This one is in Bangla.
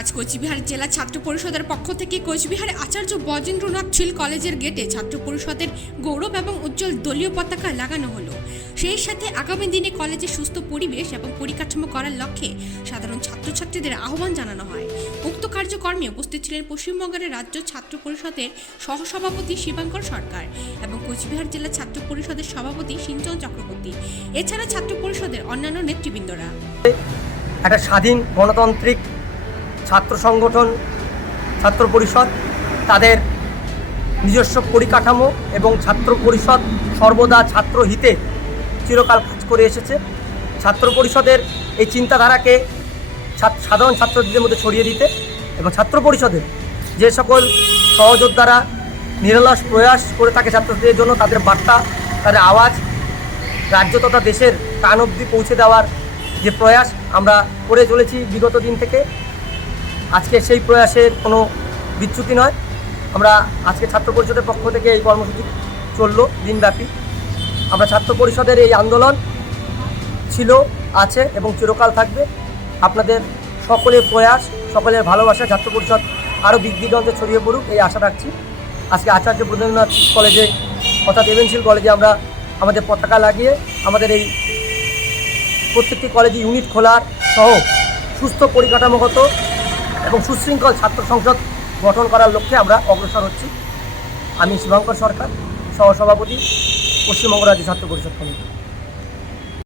আজ কোচবিহার জেলা ছাত্র পরিষদের পক্ষ থেকে কোচবিহারে আচার্য বজেন্দ্রনাথ শীল কলেজের গেটে ছাত্র পরিষদের গৌরব এবং উজ্জ্বল দলীয় পতাকা লাগানো হলো। সেই সাথে আগামী দিনে কলেজে সুস্থ পরিবেশ এবং পরিকাঠামো করার লক্ষ্যে সাধারণ ছাত্রছাত্রীদের আহ্বান জানানো হয়। উক্ত কার্যক্রমে উপস্থিত ছিলেন পশ্চিমবঙ্গের রাজ্য ছাত্র পরিষদের সহসভাপতি শিবাঙ্কর সরকার এবং কোচবিহার জেলা ছাত্র পরিষদের সভাপতি সিঞ্চন চক্রবর্তী, এছাড়া ছাত্র পরিষদের অন্যান্য নেতৃবৃন্দরা। একটা স্বাধীন গণতান্ত্রিক ছাত্র সংগঠন ছাত্র পরিষদ তাদের নিজস্ব পরিকাঠামো এবং ছাত্র পরিষদ সর্বদা ছাত্র হিতে চিরকাল কাজ করে এসেছে। ছাত্র পরিষদের এই চিন্তাধারাকে সাধারণ ছাত্রদের মধ্যে ছড়িয়ে দিতে এবং ছাত্র পরিষদের যে সকল সহযোদ্ধারা নিরলস প্রয়াস করে থাকে ছাত্রদের জন্য, তাদের বার্তা, তাদের আওয়াজ রাজ্য তথা দেশের কান অবধি পৌঁছে দেওয়ার যে প্রয়াস আমরা করে চলেছি বিগত দিন থেকে, আজকে সেই প্রয়াসের কোনো বিচ্যুতি নয়। আমরা আজকে ছাত্র পরিষদের পক্ষ থেকে এই কর্মসূচি চললো দিনব্যাপী। আমরা ছাত্র পরিষদের এই আন্দোলন ছিল, আছে এবং চিরকাল থাকবে। আপনাদের সকলের প্রয়াস, সকলের ভালোবাসা ছাত্র পরিষদ আরও দিক দিগন্তে ছড়িয়ে পড়ুক এই আশা রাখছি। আজকে আচার্য বজেন্দ্রনাথ কলেজে অর্থাৎ এভেনশিল কলেজে আমরা আমাদের পতাকা লাগিয়ে আমাদের এই প্রত্যেকটি কলেজে ইউনিট খোলার সহ সুস্থ পরিকাঠামোগত এবং সুশৃঙ্খল ছাত্র সংসদ গঠন করার লক্ষ্যে আমরা অগ্রসর হচ্ছি। আমি শিবাঙ্কর সরকার, সহসভাপতি, পশ্চিমবঙ্গ রাজ্য ছাত্র পরিষদ কমিটি।